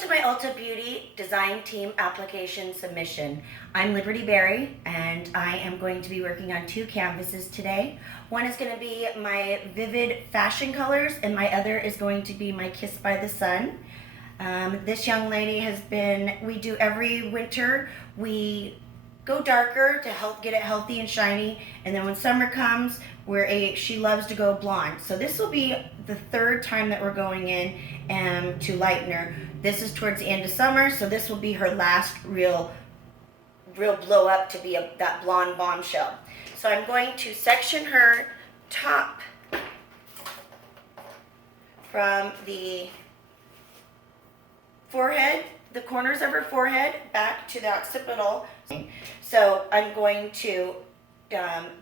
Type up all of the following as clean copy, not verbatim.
to my Ulta Beauty Design Team application submission. I'm Liberty Berry, and I am going to be working on 2 canvases today. One is going to be my vivid fashion colors, and my other is going to be my Kiss by the Sun. This young lady has been, we do every winter, we go darker to help get it healthy and shiny, and then when summer comes, she loves to go blonde. So this will be the 3rd time that we're going in to lighten her. This is towards the end of summer, so this will be her last real blow up to be that blonde bombshell. So I'm going to section her top from the forehead, the corners of her forehead, back to the occipital. So I'm going to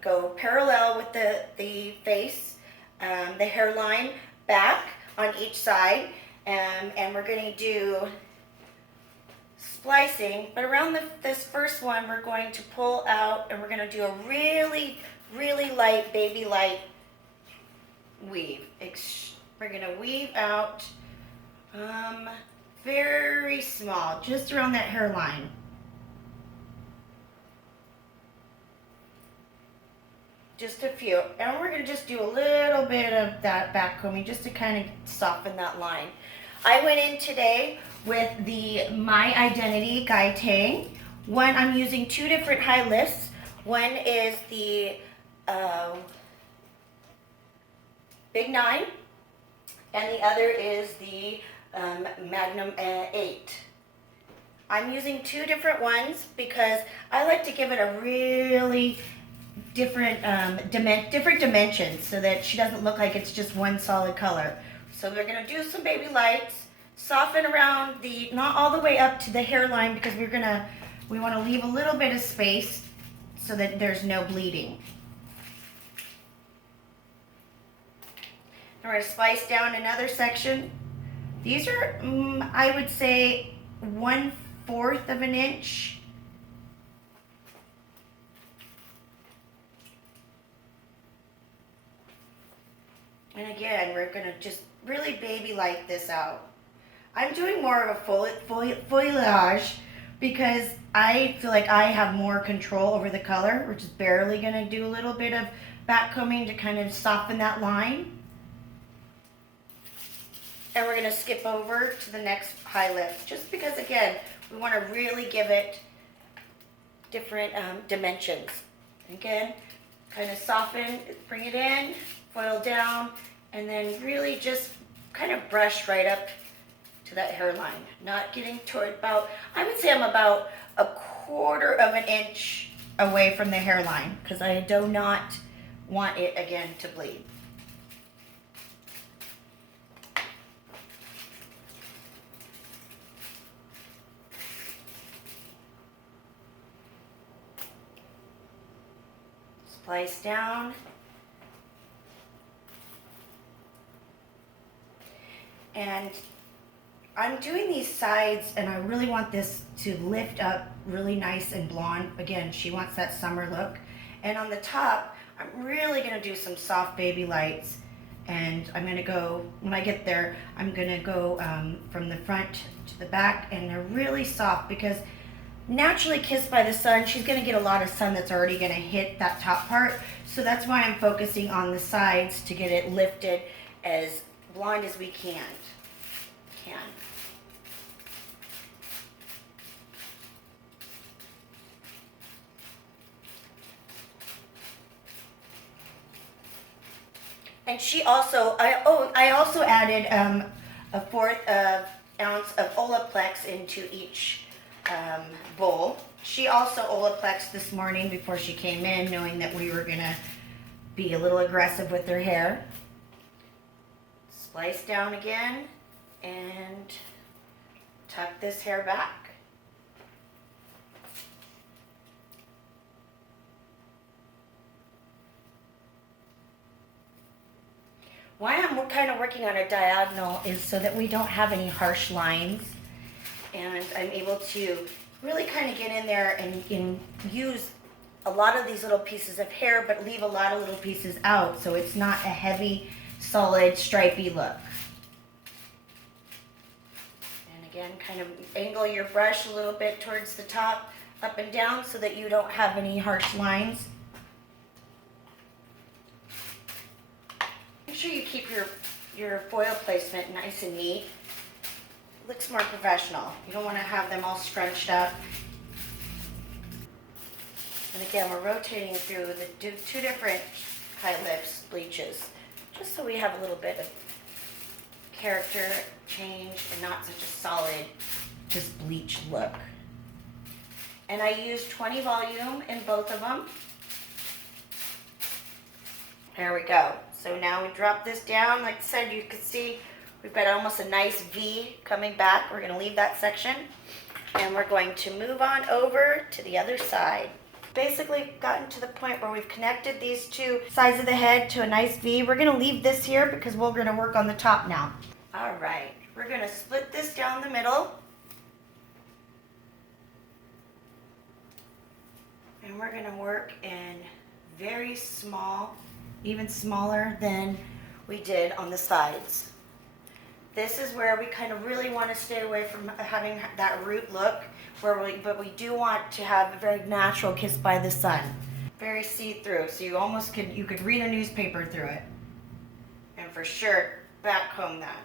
go parallel with the face, the hairline back on each side, and we're going to do splicing. But around this first one, we're going to pull out, and we're going to do a really, really light, baby light weave. We're going to weave out very small, just around that hairline. Just a few. And we're going to just do a little bit of that back combing just to kind of soften that line. I went in today with the My Identity Guy Tang. One, I'm using 2 different high lifts. One is the Big 9, and the other is the Magnum 8. I'm using 2 different ones because I like to give it a really different dimensions so that she doesn't look like it's just one solid color. So we're going to do some baby lights, soften around not all the way up to the hairline, because we want to leave a little bit of space so that there's no bleeding. And we're going to slice down another section. These are, I would say, 1/4 of an inch. And again, we're going to just really baby light this out. I'm doing more of a foliage because I feel like I have more control over the color. We're just barely going to do a little bit of back combing to kind of soften that line. And we're going to skip over to the next high lift, just because, again, we want to really give it different dimensions. Again, kind of soften, bring it in, foil down, and then really just kind of brush right up to that hairline. Not getting toward I would say I'm about 1/4 of an inch away from the hairline, because I do not want it, again, to bleed. Slice down. And I'm doing these sides, and I really want this to lift up really nice and blonde. Again, she wants that summer look. And on the top, I'm really going to do some soft baby lights. And I'm going to go, when I get there, I'm going to go from the front to the back, and they're really soft because naturally Kissed by the Sun, she's going to get a lot of sun that's already going to hit that top part. So that's why I'm focusing on the sides to get it lifted as blonde as we can. And she also, I also added a 1/4 ounce of Olaplex into each bowl. She also Olaplexed this morning before she came in, knowing that we were going to be a little aggressive with her hair. Slice down again and tuck this hair back. Why I'm kind of working on a diagonal is so that we don't have any harsh lines, and I'm able to really kind of get in there and use a lot of these little pieces of hair, but leave a lot of little pieces out, so it's not a heavy, solid, stripy look. And Again, kind of angle your brush a little bit towards the top, up and down, so that you don't have any harsh lines. Make sure you keep your foil placement nice and neat. It looks more professional. You don't want to have them all scrunched up. And again, we're rotating through the two different high lips bleaches, just so we have a little bit of character change and not such a solid, just bleach look. And I used 20 volume in both of them. There we go. So now we drop this down. Like I said, you can see we've got almost a nice V coming back. We're going to leave that section. And we're going to move on over to the other side. Basically gotten to the point where we've connected these two sides of the head to a nice V. We're going to leave this here because we're going to work on the top now. All right. We're going to split this down the middle. And we're going to work in very small, even smaller than we did on the sides. This is where we kind of really want to stay away from having that root look, but we do want to have a very natural kiss by the sun. Very see-through, so you could read a newspaper through it. And for sure, back comb that.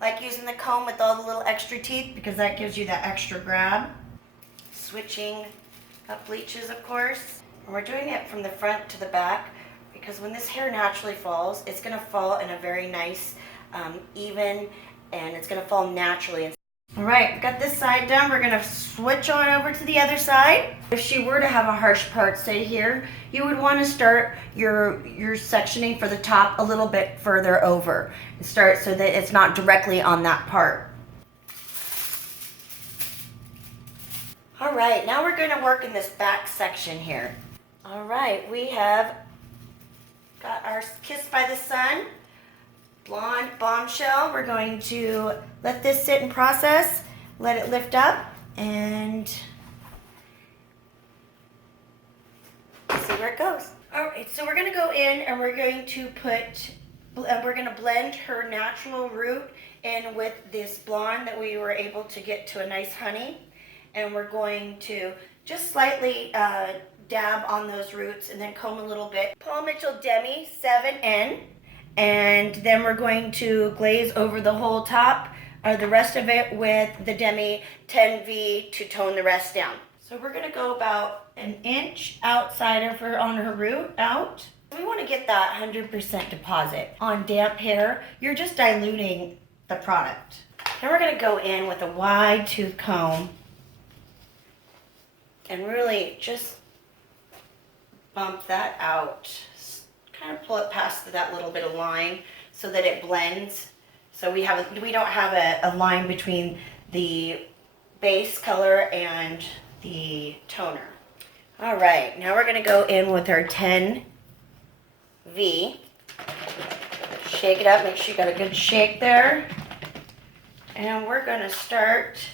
Like using the comb with all the little extra teeth because that gives you that extra grab. Switching up bleaches, of course. And we're doing it from the front to the back because when this hair naturally falls, it's going to fall in a very nice, even, and it's going to fall naturally. All right, got this side done. We're going to switch on over to the other side. If she were to have a harsh part, say here, you would want to start your sectioning for the top a little bit further over. And start so that it's not directly on that part. All right, now we're going to work in this back section here. All right, we have got our Kiss by the Sun blonde bombshell. We're going to let this sit and process, let it lift up, and see where it goes. All right, so we're going to go in and we're going to blend her natural root in with this blonde that we were able to get to a nice honey. And we're going to just slightly dab on those roots and then comb a little bit. Paul Mitchell Demi 7N. And then we're going to glaze over the whole top, or the rest of it, with the Demi 10V to tone the rest down. So we're going to go about an inch outside of her on her root out. We want to get that 100% deposit. On damp hair, you're just diluting the product. Then we're going to go in with a wide tooth comb and really just bump that out. Kind of pull it past that little bit of line so that it blends. So we don't have a line between the base color and the toner. All right, now we're gonna go in with our 10V. Shake it up, make sure you got a good shake there. And we're gonna start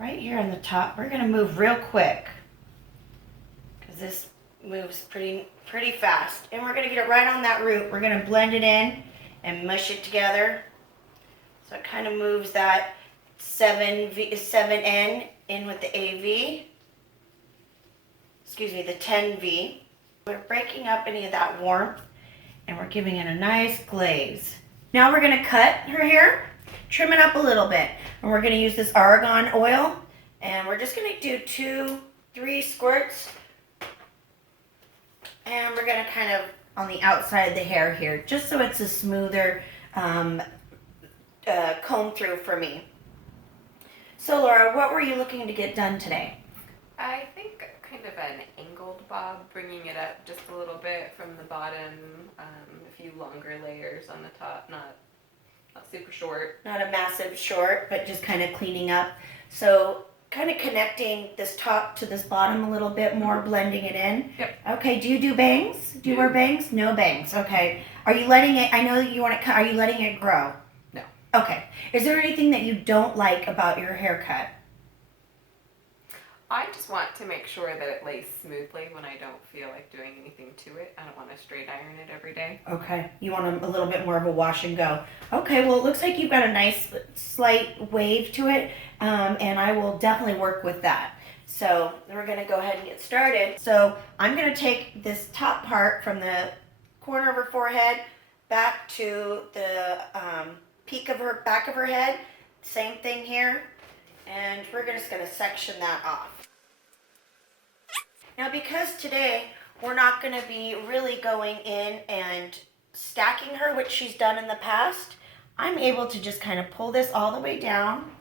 right here on the top. We're gonna move real quick because this moves pretty fast. And we're going to get it right on that root. We're going to blend it in and mush it together. So it kind of moves that 7N in with the AV. Excuse me, the 10V. We're breaking up any of that warmth and we're giving it a nice glaze. Now we're going to cut her hair, trim it up a little bit. And we're going to use this argan oil. And we're just going to do 2-3 squirts. And we're going to kind of on the outside of the hair here, just so it's a smoother comb through for me. So Laura, what were you looking to get done today? I think kind of an angled bob, bringing it up just a little bit from the bottom, a few longer layers on the top, not super short. Not a massive short, but just kind of cleaning up. So kind of connecting this top to this bottom a little bit more, blending it in. Yep. Okay, do you do bangs? Do you wear bangs? No bangs, okay. Are you letting it, I know that you want to cut, are you letting it grow? No. Okay. Is there anything that you don't like about your haircut? I just want to make sure that it lays smoothly when I don't feel like doing anything to it. I don't want to straight iron it every day. Okay, you want a little bit more of a wash and go. Okay, well, it looks like you've got a nice slight wave to it, and I will definitely work with that. So we're gonna go ahead and get started. So I'm gonna take this top part from the corner of her forehead back to the peak of her back of her head. Same thing here, and we're just gonna section that off. Now, because today we're not going to be really going in and stacking her, which she's done in the past, I'm able to just kind of pull this all the way down.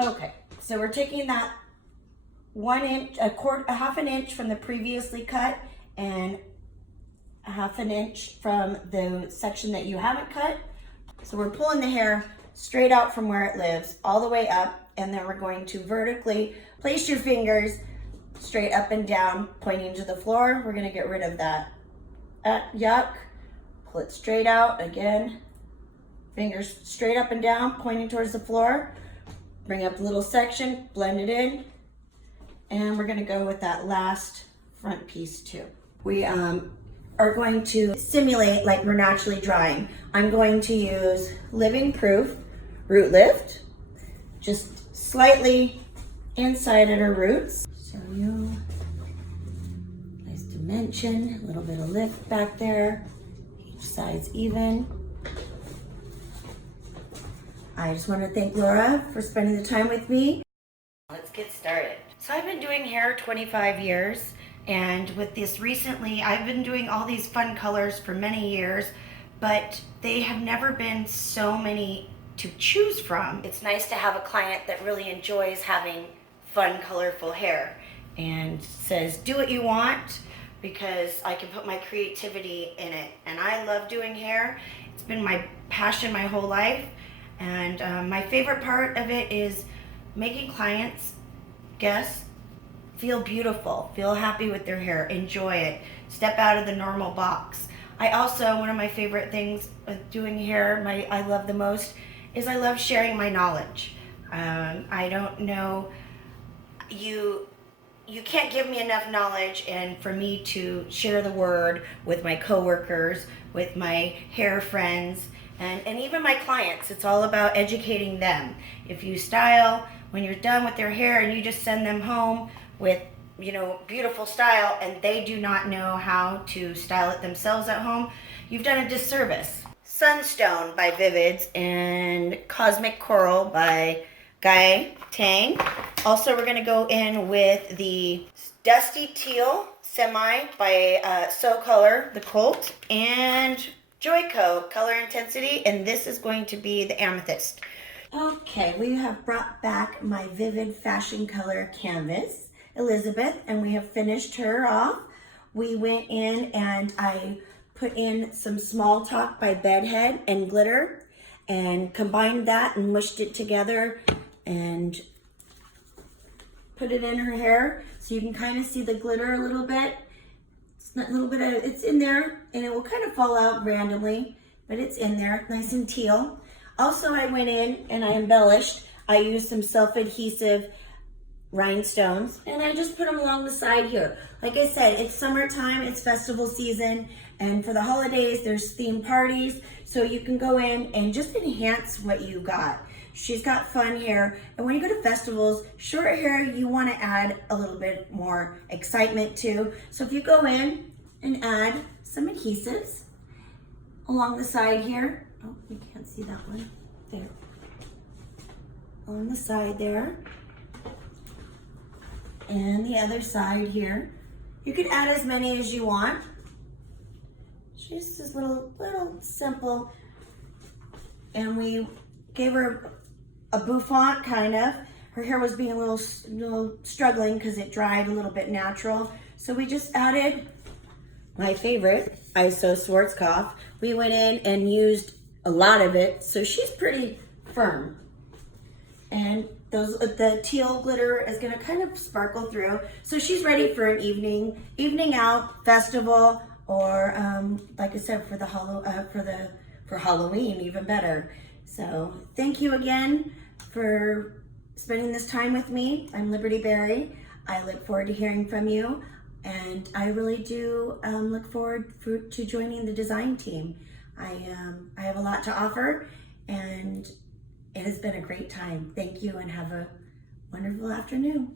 Okay, so we're taking that 1 inch, a half an inch from the previously cut, and a half an inch from the section that you haven't cut. So we're pulling the hair straight out from where it lives all the way up, and then we're going to vertically place your fingers straight up and down, pointing to the floor. We're gonna get rid of that yuck. Pull it straight out again. Fingers straight up and down, pointing towards the floor. Bring up the little section, blend it in, and we're gonna go with that last front piece too. We are going to simulate like we're naturally drying. I'm going to use Living Proof Root Lift, just slightly inside at her roots. Show you, nice dimension, a little bit of lift back there, each side's even. I just want to thank Laura for spending the time with me. Let's get started. So I've been doing hair 25 years, and with this recently, I've been doing all these fun colors for many years, but they have never been so many to choose from. It's nice to have a client that really enjoys having fun, colorful hair and says, do what you want, because I can put my creativity in it. And I love doing hair. It's been my passion my whole life. And my favorite part of it is making clients, guests, feel beautiful, feel happy with their hair, enjoy it, step out of the normal box. I also, one of my favorite things with doing hair, I love the most, is I love sharing my knowledge. I don't know, you can't give me enough knowledge, and for me to share the word with my coworkers, with my hair friends, and even my clients. It's all about educating them. If you style, when you're done with their hair and you just send them home with, you know, beautiful style, and they do not know how to style it themselves at home, you've done a disservice. Sunstone by Vivids and Cosmic Coral by Guy Tang. Also, we're gonna go in with the Dusty Teal Semi by So Color, the Colt, and Joico Color Intensity, and this is going to be the Amethyst. Okay, we have brought back my Vivid Fashion Color canvas, Elizabeth, and we have finished her off we went in and I put in some Small Talk by Bedhead and glitter and combined that and mushed it together and put it in her hair so you can kind of see the glitter a little bit. It's not a little bit of, it's in there and it will kind of fall out randomly, but it's in there, nice and teal. Also, I went in and I embellished. I used some self-adhesive rhinestones and I just put them along the side here. Like I said, it's summertime, it's festival season, and for the holidays there's themed parties, so you can go in and just enhance what you got. She's got fun hair, and when you go to festivals, short hair you want to add a little bit more excitement to. So if you go in and add some adhesives along the side here, oh, you can't see that one, there, along the side there, and the other side here. You could add as many as you want. Just this little simple. And we gave her a bouffant kind of. Her hair was being a little struggling because it dried a little bit natural. So we just added my favorite, ISO Schwarzkopf. We went in and used a lot of it, so she's pretty firm. And the teal glitter is gonna kind of sparkle through. So she's ready for an evening out, festival, or like I said, for Halloween, even better. So thank you again for spending this time with me. I'm Liberty Berry. I look forward to hearing from you, and I really do look forward to joining the design team. I have a lot to offer, and it has been a great time. Thank you and have a wonderful afternoon.